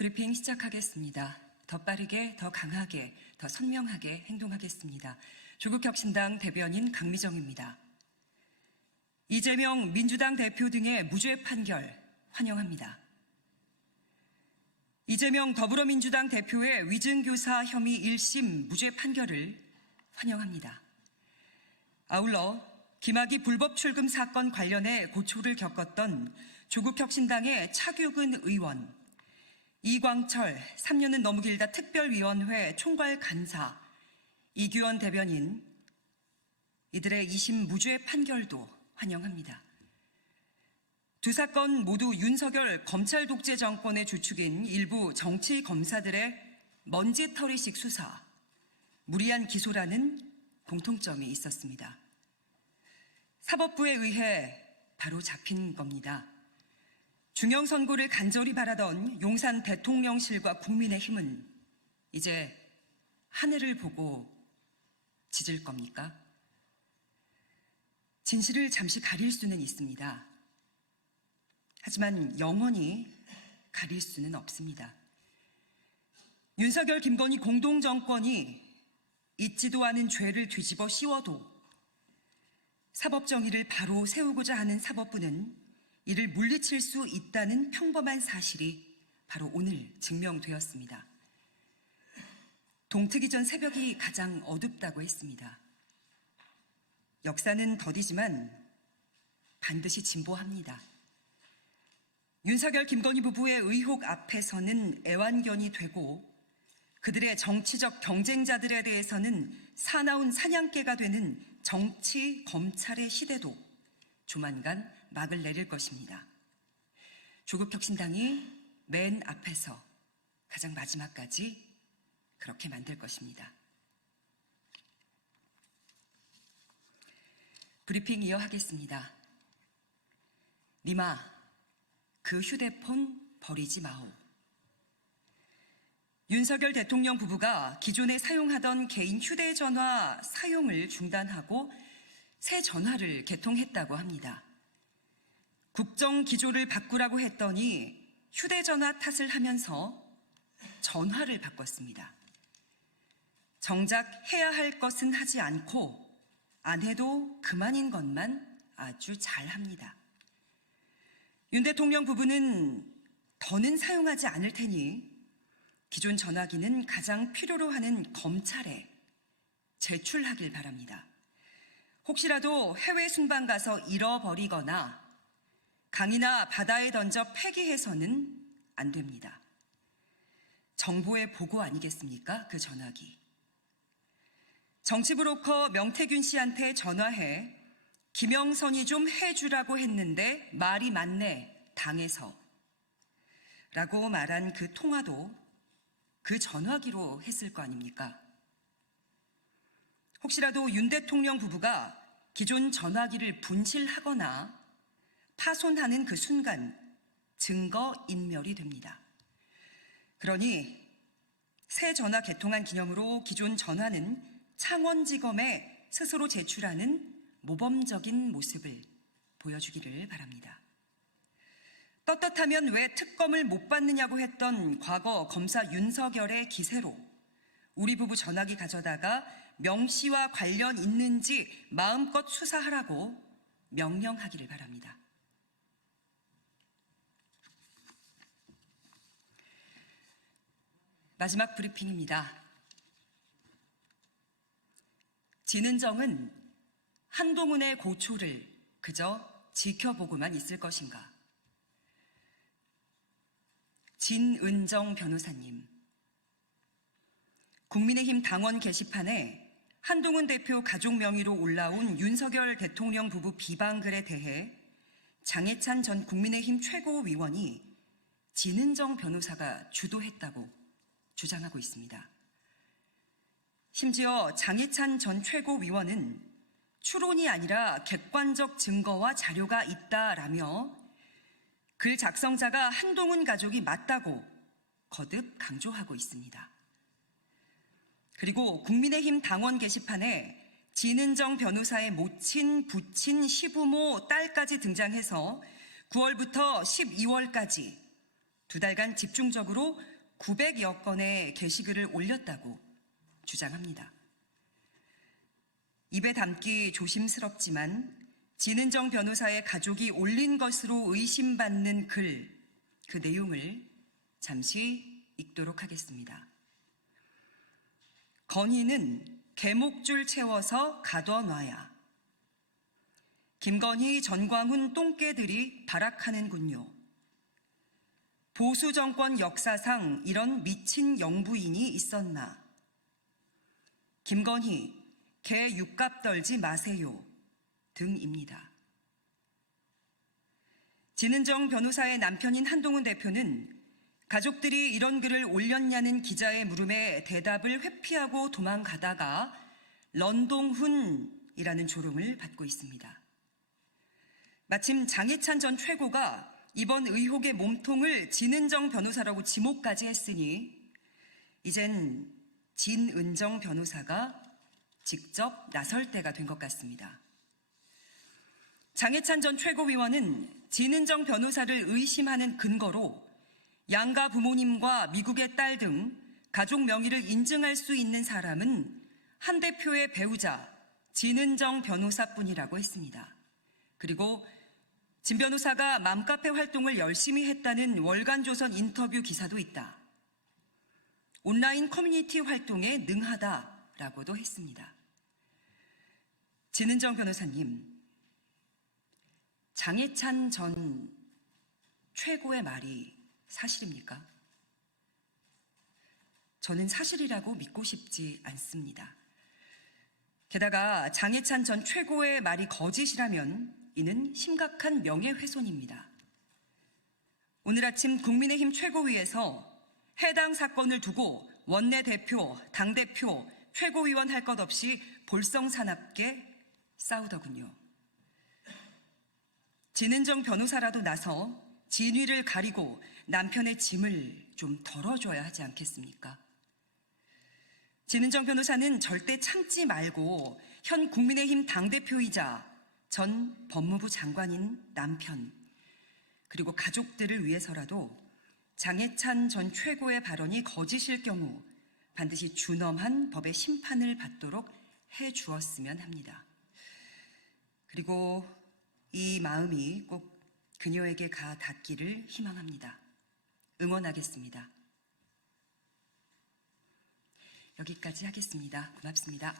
브리핑 시작하겠습니다. 더 빠르게, 더 강하게, 더 선명하게 행동하겠습니다. 조국혁신당 대변인 강미정입니다. 이재명 민주당 대표 등의 무죄 판결 환영합니다. 이재명 더불어민주당 대표의 위증교사 혐의 1심 무죄 판결을 환영합니다. 아울러 김학의 불법 출금 사건 관련해 고초를 겪었던 조국혁신당의 차규근 의원, 이광철 3년은 너무 길다 특별위원회 총괄 간사, 이규원 대변인, 이들의 2심 무죄 판결도 환영합니다. 두 사건 모두 윤석열 검찰 독재 정권의 주축인 일부 정치 검사들의 먼지털이식 수사, 무리한 기소라는 공통점이 있었습니다. 사법부에 의해 바로 잡힌 겁니다. 중형 선고를 간절히 바라던 용산 대통령실과 국민의힘은 이제 하늘을 보고 짖을 겁니까? 진실을 잠시 가릴 수는 있습니다. 하지만 영원히 가릴 수는 없습니다. 윤석열, 김건희 공동정권이 잊지도 않은 죄를 뒤집어 씌워도 사법정의를 바로 세우고자 하는 사법부는 이를 물리칠 수 있다는 평범한 사실이 바로 오늘 증명되었습니다. 동트기 전 새벽이 가장 어둡다고 했습니다. 역사는 더디지만 반드시 진보합니다. 윤석열, 김건희 부부의 의혹 앞에서는 애완견이 되고 그들의 정치적 경쟁자들에 대해서는 사나운 사냥개가 되는 정치 검찰의 시대도 조만간 막을 내릴 것입니다. 조국혁신당이 맨 앞에서 가장 마지막까지 그렇게 만들 것입니다. 브리핑 이어하겠습니다. 니마, 그 휴대폰 버리지 마오. 윤석열 대통령 부부가 기존에 사용하던 개인 휴대전화 사용을 중단하고 새 전화를 개통했다고 합니다. 국정 기조를 바꾸라고 했더니 휴대전화 탓을 하면서 전화를 바꿨습니다. 정작 해야 할 것은 하지 않고 안 해도 그만인 것만 아주 잘합니다. 윤 대통령 부부는 더는 사용하지 않을 테니 기존 전화기는 가장 필요로 하는 검찰에 제출하길 바랍니다. 혹시라도 해외 순방 가서 잃어버리거나 강이나 바다에 던져 폐기해서는 안 됩니다. 정보의 보고 아니겠습니까? 그 전화기. 정치브로커 명태균 씨한테 전화해 김영선이 좀 해주라고 했는데 말이 많네, 당해서 라고 말한 그 통화도 그 전화기로 했을 거 아닙니까? 혹시라도 윤 대통령 부부가 기존 전화기를 분실하거나 파손하는 그 순간 증거 인멸이 됩니다. 그러니 새 전화 개통한 기념으로 기존 전화는 창원지검에 스스로 제출하는 모범적인 모습을 보여주기를 바랍니다. 떳떳하면 왜 특검을 못 받느냐고 했던 과거 검사 윤석열의 기세로 우리 부부 전화기 가져다가 명 씨와 관련 있는지 마음껏 수사하라고 명령하기를 바랍니다. 마지막 브리핑입니다. 진은정은 한동훈의 고초를 그저 지켜보고만 있을 것인가? 진은정 변호사님, 국민의힘 당원 게시판에 한동훈 대표 가족 명의로 올라온 윤석열 대통령 부부 비방글에 대해 장해찬 전 국민의힘 최고위원이 진은정 변호사가 주도했다고 주장하고 있습니다. 심지어 장해찬 전 최고위원은 추론이 아니라 객관적 증거와 자료가 있다라며 글 작성자가 한동훈 가족이 맞다고 거듭 강조하고 있습니다. 그리고 국민의힘 당원 게시판에 진은정 변호사의 모친, 부친, 시부모, 딸까지 등장해서 9월부터 12월까지 2달간 집중적으로 900여 건의 게시글을 올렸다고 주장합니다. 입에 담기 조심스럽지만 진은정 변호사의 가족이 올린 것으로 의심받는 글, 그 내용을 잠시 읽도록 하겠습니다. 건희는 개목줄 채워서 가둬놔야. 김건희, 전광훈 똥개들이 발악하는군요. 보수 정권 역사상 이런 미친 영부인이 있었나. 김건희, 개 육갑 떨지 마세요 등입니다. 진은정 변호사의 남편인 한동훈 대표는 가족들이 이런 글을 올렸냐는 기자의 물음에 대답을 회피하고 도망가다가 런동훈이라는 조롱을 받고 있습니다. 마침 장해찬 전 최고가 이번 의혹의 몸통을 진은정 변호사라고 지목까지 했으니 이젠 진은정 변호사가 직접 나설 때가 된 것 같습니다. 장해찬 전 최고위원은 진은정 변호사를 의심하는 근거로 양가 부모님과 미국의 딸 등 가족 명의를 인증할 수 있는 사람은 한 대표의 배우자 진은정 변호사뿐이라고 했습니다. 그리고 진 변호사가 맘카페 활동을 열심히 했다는 월간조선 인터뷰 기사도 있다. 온라인 커뮤니티 활동에 능하다라고도 했습니다. 진은정 변호사님, 장해찬 전 최고의 말이 사실입니까? 저는 사실이라고 믿고 싶지 않습니다. 게다가 장해찬 전 최고의 말이 거짓이라면 이는 심각한 명예훼손입니다. 오늘 아침 국민의힘 최고위에서 해당 사건을 두고 원내대표, 당대표, 최고위원 할 것 없이 볼썽사납게 싸우더군요. 진은정 변호사라도 나서 진위를 가리고 남편의 짐을 좀 덜어줘야 하지 않겠습니까? 진은정 변호사는 절대 참지 말고 현 국민의힘 당대표이자 전 법무부 장관인 남편 그리고 가족들을 위해서라도 장해찬 전 최고의 발언이 거짓일 경우 반드시 준엄한 법의 심판을 받도록 해주었으면 합니다. 그리고 이 마음이 꼭 그녀에게 가 닿기를 희망합니다. 응원하겠습니다. 여기까지 하겠습니다. 고맙습니다.